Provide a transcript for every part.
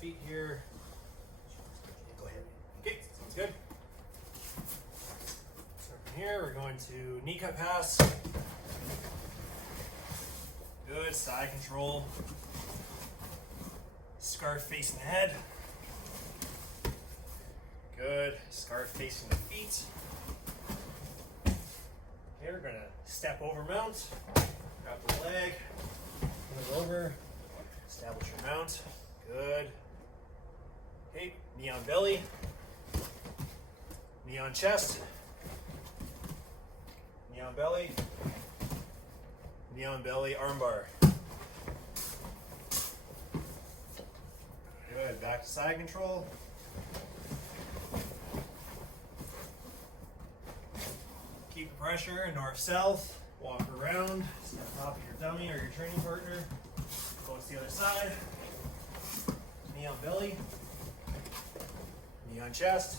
feet here. Go ahead. Okay, sounds good. So from here, we're going to knee cut pass. Good, side control. Scarf facing the head. Good, scarf facing the feet. Okay, we're gonna step over mount. Grab the leg, move over, establish your mount. Good. Okay, knee on belly, knee on chest, knee on belly, knee on belly, armbar. Good, back to side control. Keep the pressure, north-south, walk around, step top of your dummy or your training partner, go to the other side, knee on belly, knee on chest,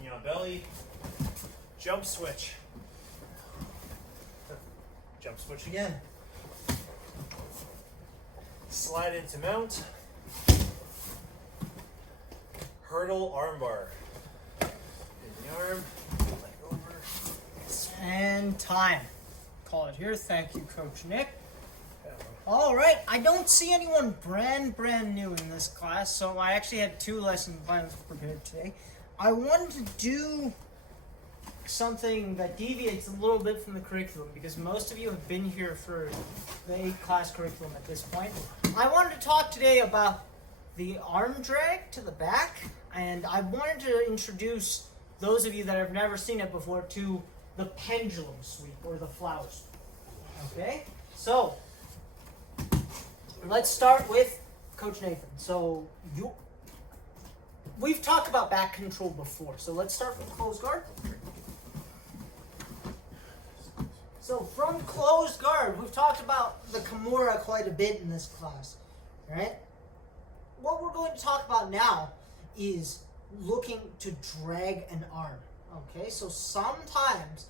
knee on belly, jump switch, jump switch again, slide into mount, hurdle armbar, in the arm, leg over, and time. Call it here. Thank you, Coach Nick. All right, I don't see anyone brand new in this class, so I actually had 2 lesson plans prepared today. I wanted to do something that deviates a little bit from the curriculum because most of you have been here for the 8-class curriculum at this point. I wanted to talk today about the arm drag to the back, and I wanted to introduce those of you that have never seen it before to the pendulum sweep or the flower sweep. Okay, so let's start with Coach Nathan. So we've talked about back control before, so let's start from closed guard. So from closed guard, we've talked about the Kimura quite a bit in this class, right? What we're going to talk about now is looking to drag an arm. Okay, so sometimes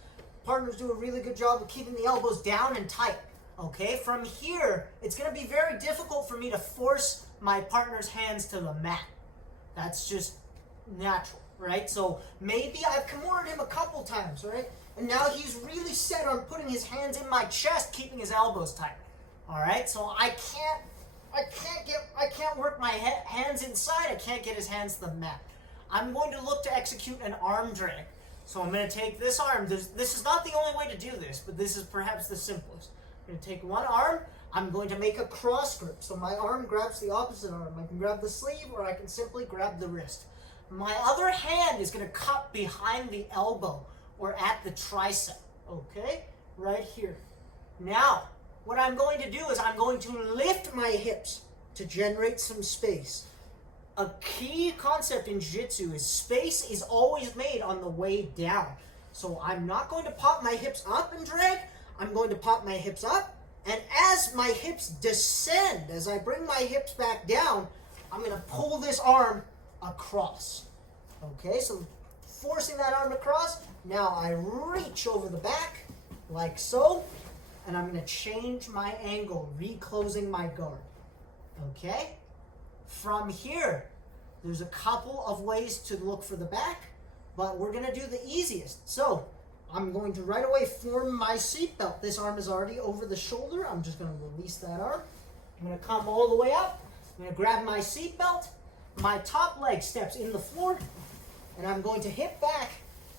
partners do a really good job of keeping the elbows down and tight. Okay, from here, it's going to be very difficult for me to force my partner's hands to the mat. That's just natural, right? So maybe I've Kimura'd him a couple times, right? And now he's really set on putting his hands in my chest, keeping his elbows tight. All right, so I can't work my hands inside. I can't get his hands to the mat. I'm going to look to execute an arm drag. So I'm going to take this arm. This is not the only way to do this, but this is perhaps the simplest. I'm going to take one arm. I'm going to make a cross grip. So my arm grabs the opposite arm. I can grab the sleeve or I can simply grab the wrist. My other hand is going to cup behind the elbow or at the tricep. Okay? Right here. Now, what I'm going to do is I'm going to lift my hips to generate some space. A key concept in jiu-jitsu is space is always made on the way down. So I'm not going to pop my hips up and drag. I'm going to pop my hips up. And as my hips descend, as I bring my hips back down, I'm going to pull this arm across. Okay, so forcing that arm across. Now I reach over the back like so. And I'm going to change my angle, reclosing my guard. Okay? From here, there's a couple of ways to look for the back, but we're going to do the easiest. So I'm going to right away form my seatbelt. This arm is already over the shoulder. I'm just going to release that arm. I'm going to come all the way up. I'm going to grab my seatbelt. My top leg steps in the floor, and I'm going to hip back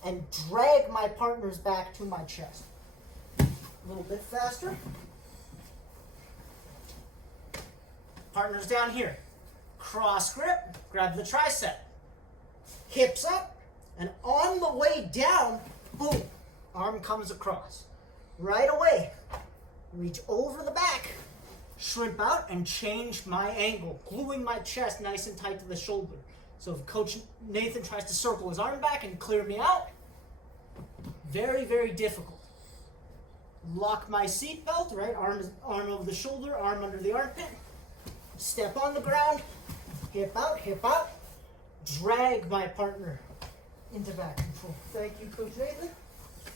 and drag my partner's back to my chest. A little bit faster. Partner's down here. Cross grip, grab the tricep. Hips up, and on the way down, boom, arm comes across. Right away, reach over the back, shrimp out, and change my angle, gluing my chest nice and tight to the shoulder. So if Coach Nathan tries to circle his arm back and clear me out, very, very difficult. Lock my seatbelt, right? Arm over the shoulder, arm under the armpit. Step on the ground, hip out, drag my partner into back control. Thank you, Coach Nathan.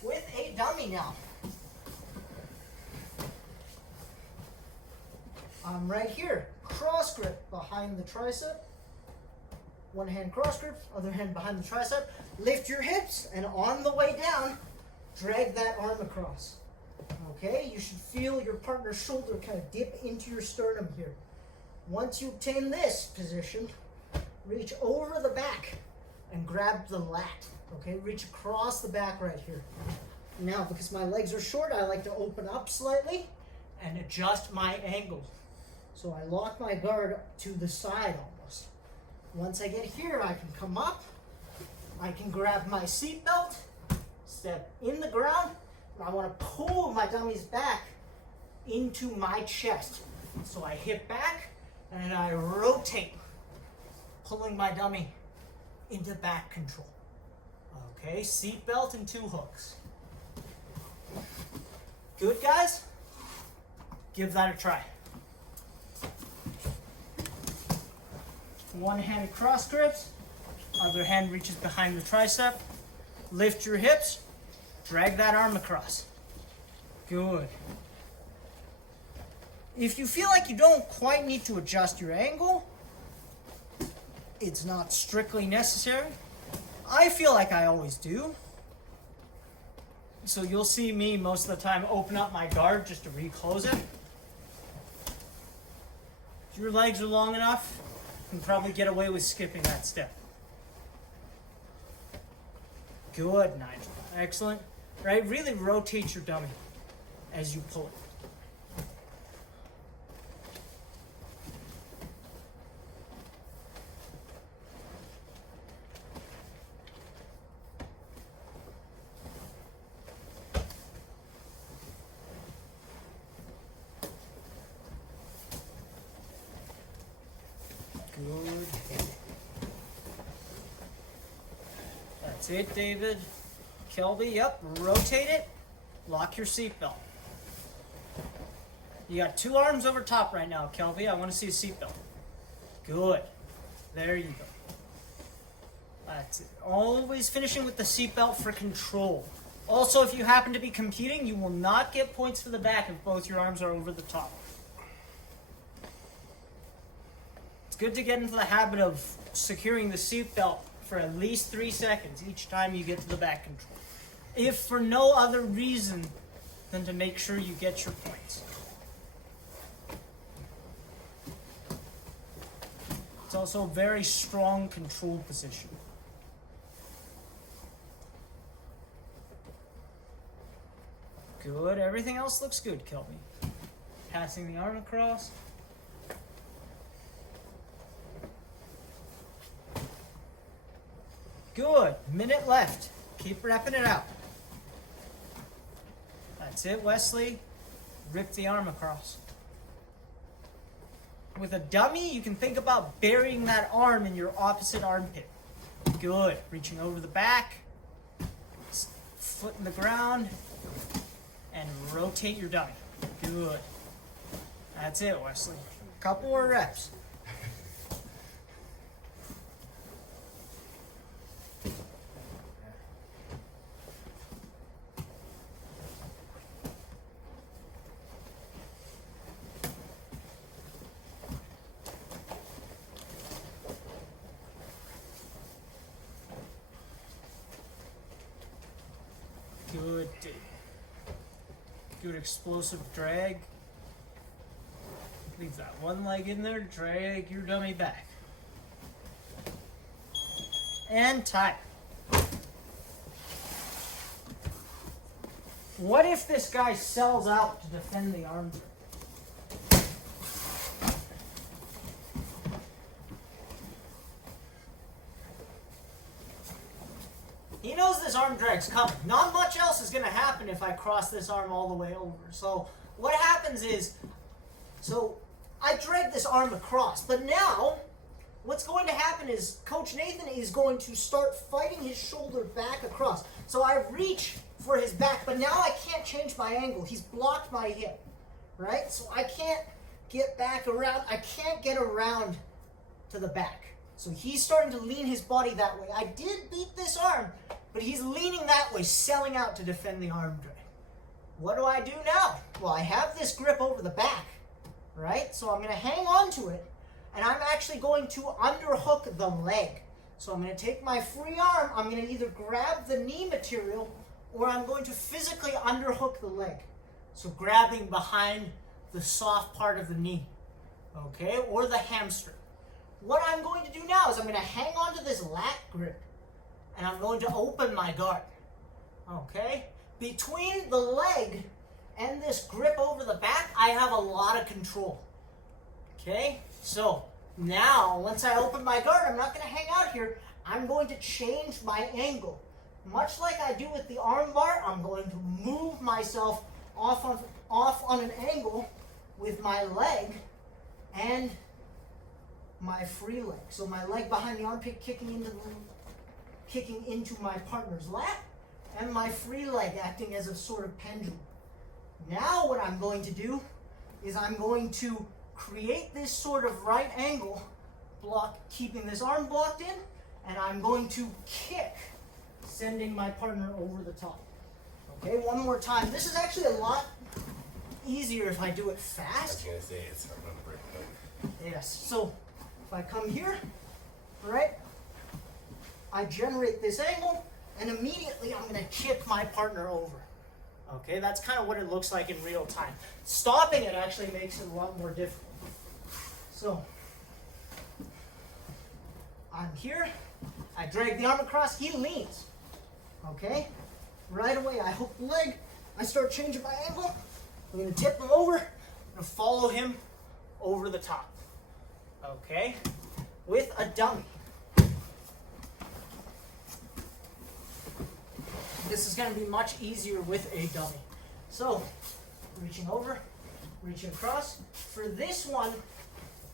With a dummy now. I'm right here, cross grip behind the tricep. One hand cross grip, other hand behind the tricep. Lift your hips, and on the way down, drag that arm across. Okay, you should feel your partner's shoulder kind of dip into your sternum here. Once you obtain this position, reach over the back and grab the lat. Okay, reach across the back right here. Now, because my legs are short, I like to open up slightly and adjust my angle. So I lock my guard to the side almost. Once I get here, I can come up. I can grab my seat belt, step in the ground, and I want to pull my dummies back into my chest. So I hip back and I rotate, pulling my dummy into back control. Okay, seat belt and 2 hooks. Good, guys? Give that a try. One hand cross grips, other hand reaches behind the tricep. Lift your hips, drag that arm across. Good. If you feel like you don't quite need to adjust your angle, it's not strictly necessary. I feel like I always do. So you'll see me most of the time open up my guard just to reclose it. If your legs are long enough, you can probably get away with skipping that step. Good, Nigel. Excellent. Right? Really rotate your dummy as you pull it. Good. That's it, David. Kelby, yep. Rotate it. Lock your seatbelt. You got 2 arms over top right now, Kelby. I want to see a seatbelt. Good. There you go. That's it. Always finishing with the seatbelt for control. Also, if you happen to be competing, you will not get points for the back if both your arms are over the top. It's good to get into the habit of securing the seatbelt for at least 3 seconds each time you get to the back control. If for no other reason than to make sure you get your points. It's also a very strong control position. Good. Everything else looks good, Kelby. Passing the arm across. Good. Minute left. Keep repping it out. That's it, Wesley. Rip the arm across. With a dummy, you can think about burying that arm in your opposite armpit. Good. Reaching over the back. Foot in the ground. And rotate your dummy. Good. That's it, Wesley. Couple more reps. Good. Good explosive drag. Leave that one leg in there, drag your dummy back. And tie. What if this guy sells out to defend the arm drag? He knows this arm drag's coming. Not much else is going to happen if I cross this arm all the way over. So what happens is, I drag this arm across. But now, what's going to happen is Coach Nathan is going to start fighting his shoulder back across. So I reach for his back, but now I can't change my angle. He's blocked my hip, right? So I can't get back around. I can't get around to the back. So he's starting to lean his body that way. I did beat this arm, but he's leaning that way, selling out to defend the arm drag. What do I do now? Well, I have this grip over the back, right? So I'm going to hang on to it, and I'm actually going to underhook the leg. So I'm going to take my free arm, I'm going to either grab the knee material or I'm going to physically underhook the leg. So grabbing behind the soft part of the knee, okay, or the hamstring. What I'm going to do now is I'm going to hang onto this lat grip and I'm going to open my guard, okay? Between the leg and this grip over the back, I have a lot of control, okay? So now, once I open my guard, I'm not going to hang out here. I'm going to change my angle. Much like I do with the arm bar, I'm going to move myself off on an angle with my leg and my free leg. So my leg behind the armpit kicking into my partner's lap, and my free leg acting as a sort of pendulum. Now what I'm going to do is I'm going to create this sort of right angle block, keeping this arm blocked in, and I'm going to kick, sending my partner over the top. Okay, one more time. This is actually a lot easier if I do it fast. I was gonna say it's I'm gonna break it up. Yes, so if I come here, right, I generate this angle, and immediately I'm gonna kick my partner over. Okay, that's kind of what it looks like in real time. Stopping it actually makes it a lot more difficult. So, I'm here, I drag the arm across, he leans. Okay, right away I hook the leg, I start changing my angle, I'm gonna tip him over, and follow him over the top. Okay, with a dummy. This is going to be much easier with a dummy. So, reaching over, reaching across. For this one,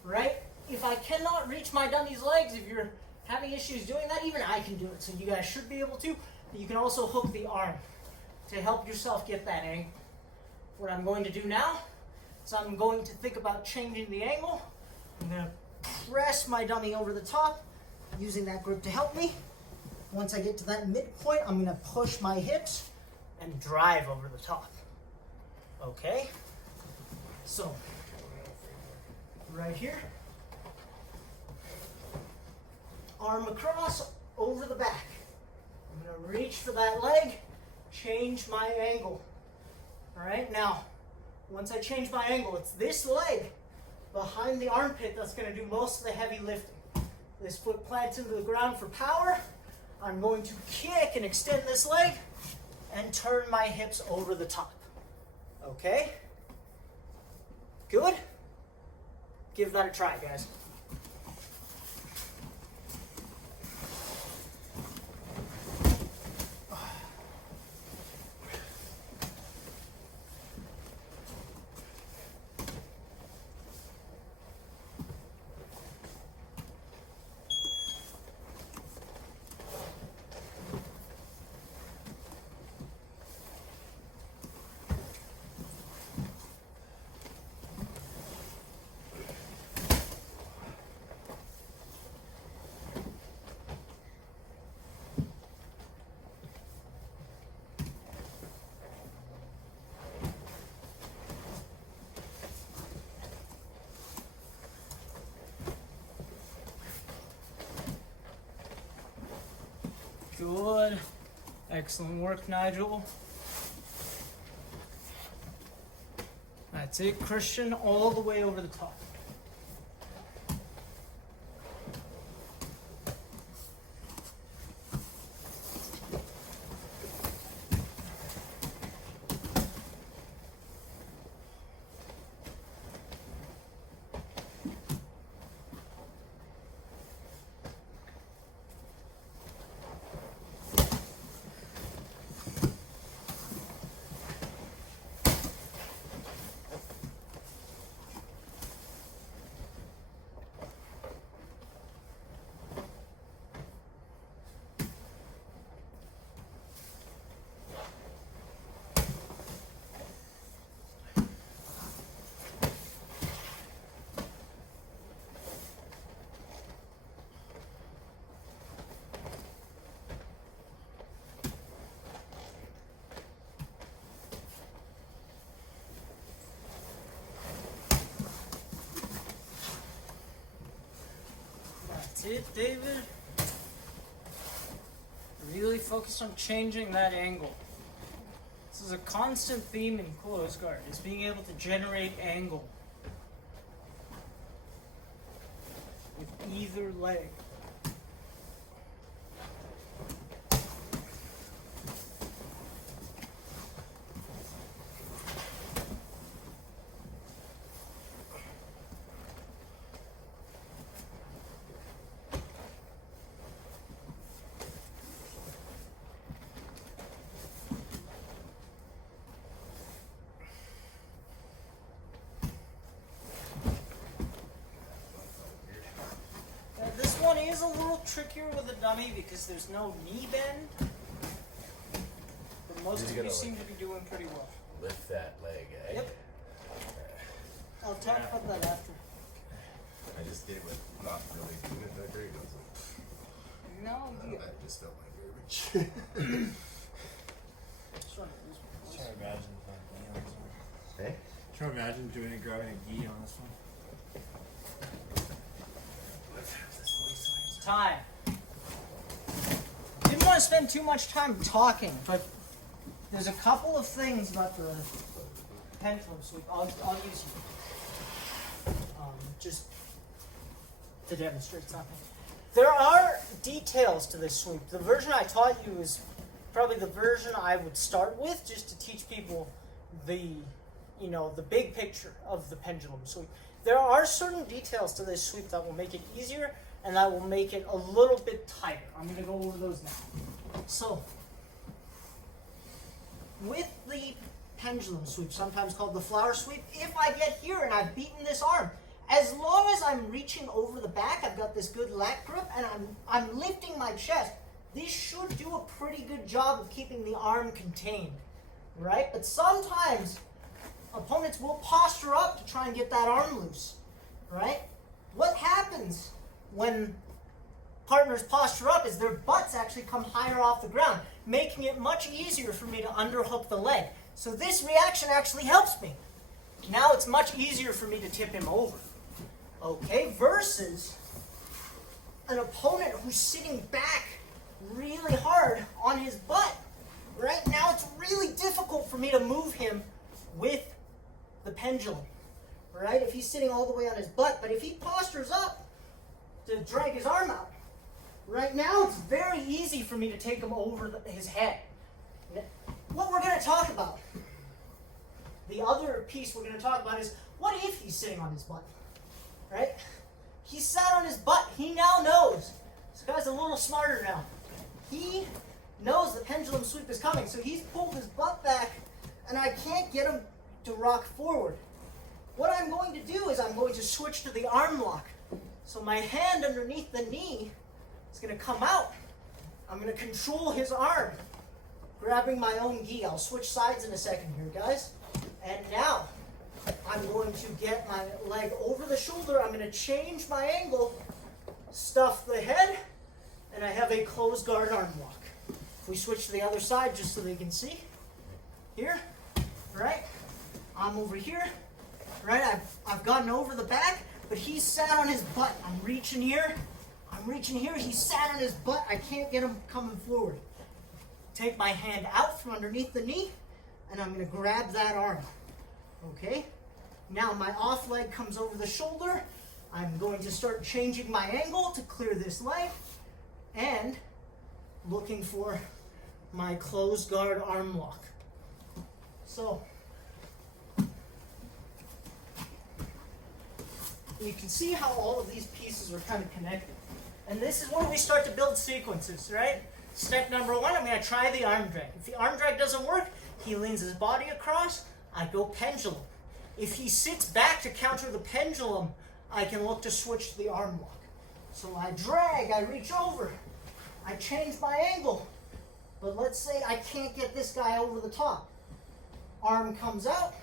right, if I cannot reach my dummy's legs, if you're having issues doing that, even I can do it. So you guys should be able to. But you can also hook the arm to help yourself get that angle. What I'm going to do now is I'm going to think about changing the angle. I'm going to press my dummy over the top, using that grip to help me. Once I get to that midpoint, I'm going to push my hips and drive over the top. Okay? So, right here. Arm across, over the back. I'm going to reach for that leg, change my angle. Alright, now, once I change my angle, it's this leg behind the armpit that's going to do most of the heavy lifting. This foot plants into the ground for power. I'm going to kick and extend this leg and turn my hips over the top. Okay? Good? Give that a try, guys. Good. Excellent work, Nigel. That's it, Christian, all the way over the top. That's it, David. Really focus on changing that angle. This is a constant theme in close guard, is being able to generate angle with either leg. This one is a little trickier with a dummy because there's no knee bend. But most of you seem to be doing pretty well. Lift that leg, eh? Yep. I'll talk about that after. I just did with not really doing it that great. I was like, No, you I just felt like garbage. Try to imagine gi on this one. Hey? Try to imagine grabbing a gi on this one. time. Didn't want to spend too much time talking, but there's a couple of things about the pendulum sweep. I'll use you just to demonstrate something. There are details to this sweep. The version I taught you is probably the version I would start with, just to teach people the big picture of the pendulum sweep. There are certain details to this sweep that will make it easier and that will make it a little bit tighter. I'm going to go over those now. So, with the pendulum sweep, sometimes called the flower sweep, if I get here and I've beaten this arm, as long as I'm reaching over the back, I've got this good lat grip, and I'm lifting my chest, this should do a pretty good job of keeping the arm contained, right? But sometimes opponents will posture up to try and get that arm loose, right? What happens when partners posture up is their butts actually come higher off the ground, making it much easier for me to underhook the leg. So this reaction actually helps me. Now it's much easier for me to tip him over. Okay, versus an opponent who's sitting back really hard on his butt. Right now it's really difficult for me to move him with the pendulum. Right? If he's sitting all the way on his butt, but if he postures up to drag his arm out, right now it's very easy for me to take him over his head. What we're going to talk about, the other piece we're going to talk about is, what if he's sitting on his butt? Right? He sat on his butt. He now knows. This guy's a little smarter now. He knows the pendulum sweep is coming, so he's pulled his butt back, and I can't get him to rock forward. What I'm going to do is I'm going to switch to the arm lock. So my hand underneath the knee is going to come out. I'm going to control his arm, grabbing my own gi. I'll switch sides in a second here, guys. And now I'm going to get my leg over the shoulder. I'm going to change my angle, stuff the head, and I have a closed guard arm lock. If we switch to the other side just so they can see. Here, right? I'm over here, right? I've gotten over the back, but he sat on his butt. I'm reaching here. He sat on his butt. I can't get him coming forward. Take my hand out from underneath the knee, and I'm going to grab that arm. Okay? Now my off leg comes over the shoulder. I'm going to start changing my angle to clear this leg, and looking for my closed guard arm lock. So, you can see how all of these pieces are kind of connected. And this is where we start to build sequences, right? Step number one, I'm going to try the arm drag. If the arm drag doesn't work, he leans his body across, I go pendulum. If he sits back to counter the pendulum, I can look to switch to the arm lock. So I drag, I reach over, I change my angle. But let's say I can't get this guy over the top. Arm comes out,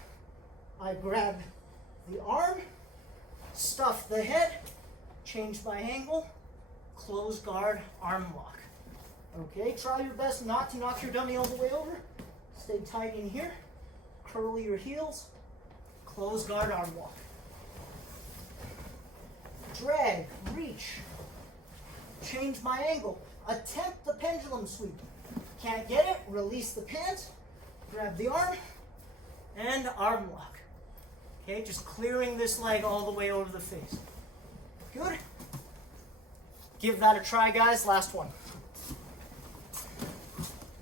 I grab the arm, stuff the head, change my angle, close guard, arm lock. Okay, try your best not to knock your dummy all the way over. Stay tight in here, curl your heels, close guard, arm lock. Drag, reach, change my angle, attempt the pendulum sweep. Can't get it, release the pant, grab the arm, and arm lock. Okay, just clearing this leg all the way over the face. Good. Give that a try, guys. Last one.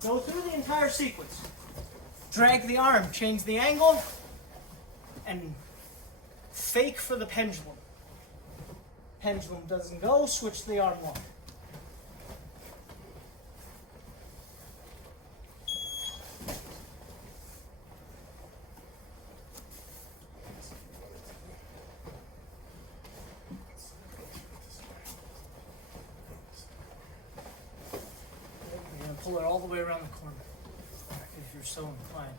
Go through the entire sequence. Drag the arm, change the angle, and fake for the pendulum. Pendulum doesn't go, switch to the arm lock. You're going to pull it all the way around the corner, if you're so inclined.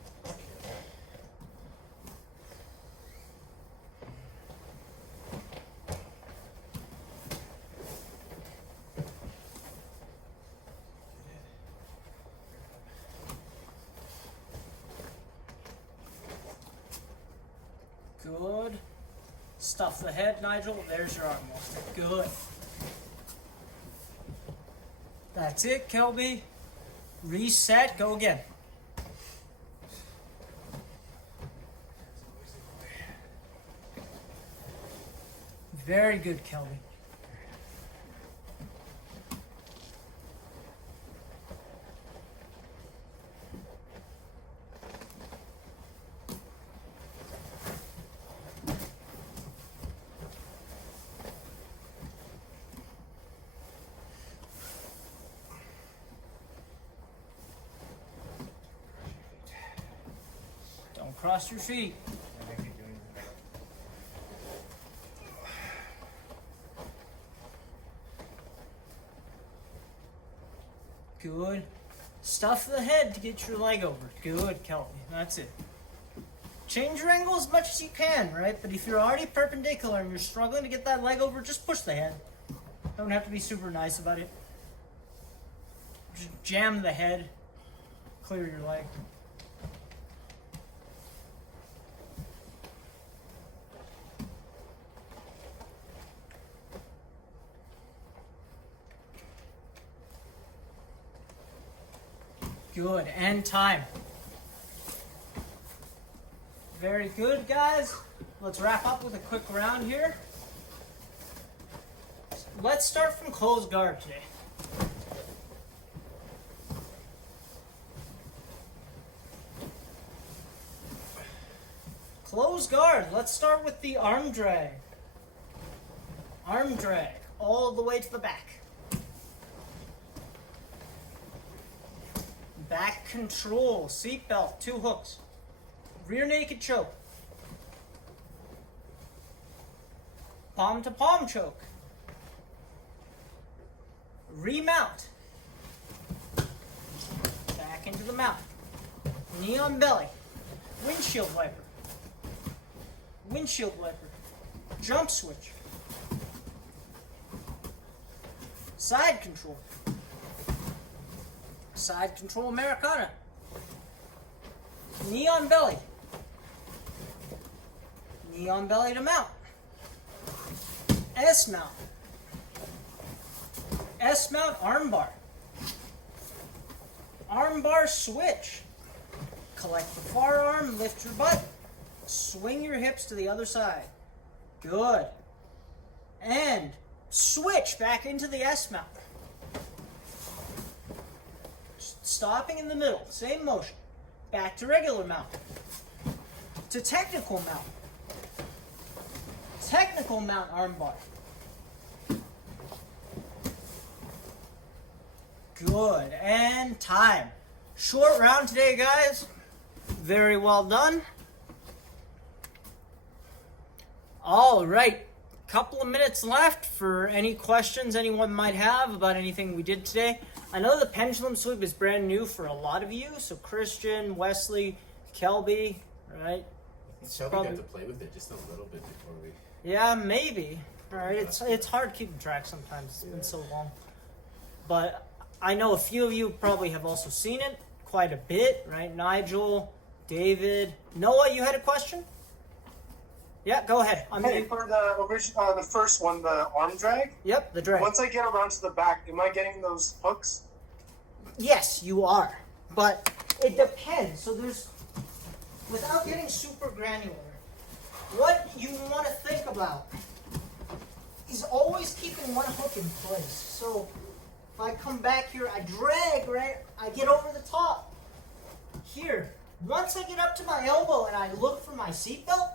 Good. Stuff the head, Nigel. There's your arm lock. Good. That's it, Kelby. Reset. Go again. Very good, Kelby. Don't cross your feet. Good. Stuff the head to get your leg over. Good, Kelby. That's it. Change your angle as much as you can, right? But if you're already perpendicular and you're struggling to get that leg over, just push the head. Don't have to be super nice about it. Just jam the head. Clear your leg. Good, and time. Very good, guys. Let's wrap up with a quick round here. Let's start from closed guard today. Closed guard. Let's start with the arm drag. Arm drag all the way to the back. Back control, seatbelt, 2 hooks. Rear naked choke. Palm to palm choke. Remount. Back into the mount. Knee on belly. Windshield wiper. Windshield wiper. Jump switch. Side control. Side control Americana. Knee on belly. Knee on belly to mount. S mount. S mount armbar. Armbar switch. Collect the forearm, lift your butt, swing your hips to the other side. Good. And switch back into the S mount. Stopping in the middle, same motion. Back to regular mount. To technical mount. Technical mount armbar. Good, and time. Short round today, guys. Very well done. All right, couple of minutes left for any questions anyone might have about anything we did today. I know the pendulum sweep is brand new for a lot of you, so Christian, Wesley, Kelby, right? Shelby got to play with it just a little bit before we... Yeah, maybe. All right, it's hard keeping track sometimes. It's been so long. But I know a few of you probably have also seen it quite a bit, right? Nigel, David. Noah, you had a question? Yeah, go ahead. I'm Hey, in. for the first one, the arm drag. Yep, the drag. Once I get around to the back, am I getting those hooks? Yes, you are. But it depends. So there's, without getting super granular, what you want to think about is always keeping one hook in place. So if I come back here, I drag, right? I get over the top. Here, once I get up to my elbow and I look for my seatbelt,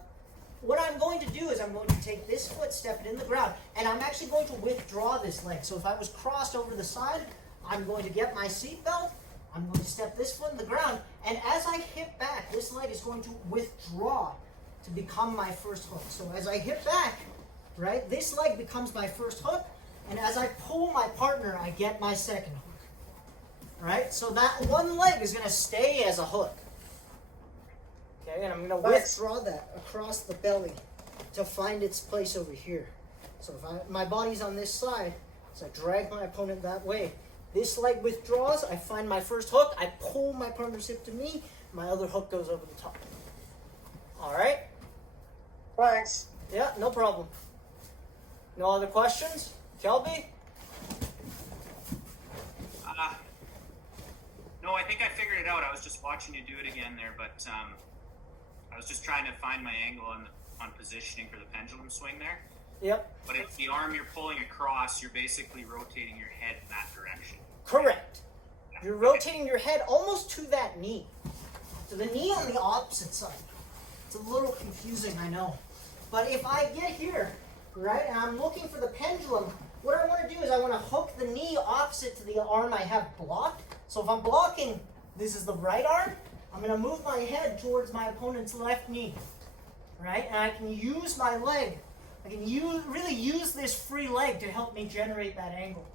what I'm going to do is I'm going to take this foot, step it in the ground, and I'm actually going to withdraw this leg. So if I was crossed over the side, I'm going to get my seatbelt, I'm going to step this foot in the ground, and as I hit back, this leg is going to withdraw to become my first hook. So as I hit back, right, this leg becomes my first hook, and as I pull my partner, I get my second hook. Right? So that one leg is going to stay as a hook. Okay, and I'm going to withdraw that across the belly to find its place over here. So if my body's on this side, so I drag my opponent that way. This leg withdraws, I find my first hook, I pull my partner's hip to me, my other hook goes over the top. All right? Thanks. Yeah, no problem. No other questions? Kelby? No, I think I figured it out. I was just watching you do it again there, but I was just trying to find my angle on positioning for the pendulum swing there. Yep. But if the arm you're pulling across, you're basically rotating your head in that direction. Correct. You're rotating your head almost to that knee. So the knee on the opposite side. It's a little confusing, I know. But if I get here, right, and I'm looking for the pendulum, what I want to do is I want to hook the knee opposite to the arm I have blocked. So if I'm blocking, this is the right arm, I'm going to move my head towards my opponent's left knee. Right? And I can use my leg. I can really use this free leg to help me generate that angle.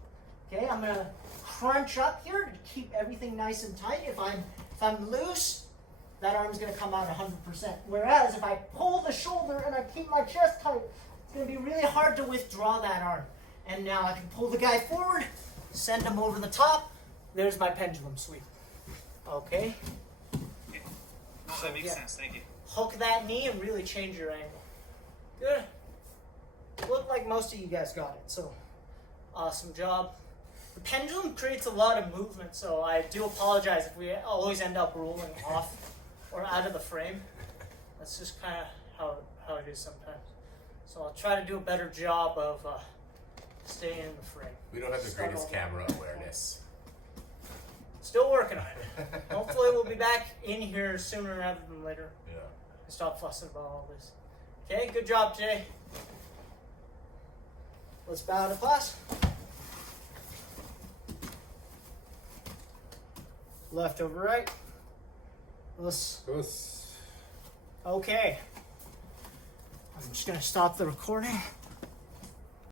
Okay, I'm going to crunch up here to keep everything nice and tight. If I'm loose, that arm's going to come out 100%. Whereas if I pull the shoulder and I keep my chest tight, it's going to be really hard to withdraw that arm. And now I can pull the guy forward, send him over the top. There's my pendulum sweep. Okay? No, that makes sense. Thank you. Hook that knee and really change your angle. Good. Looked like most of you guys got it, so awesome job. The pendulum creates a lot of movement, so I do apologize if we always end up rolling off or out of the frame. That's just kind of how it is sometimes. So I'll try to do a better job of staying in the frame. We don't have the greatest camera awareness. Still working on it. Hopefully we'll be back in here sooner rather than later. Yeah. Stop fussing about all this. Okay, good job, Jay. Let's bow to class. Left over right. Okay. I'm just going to stop the recording.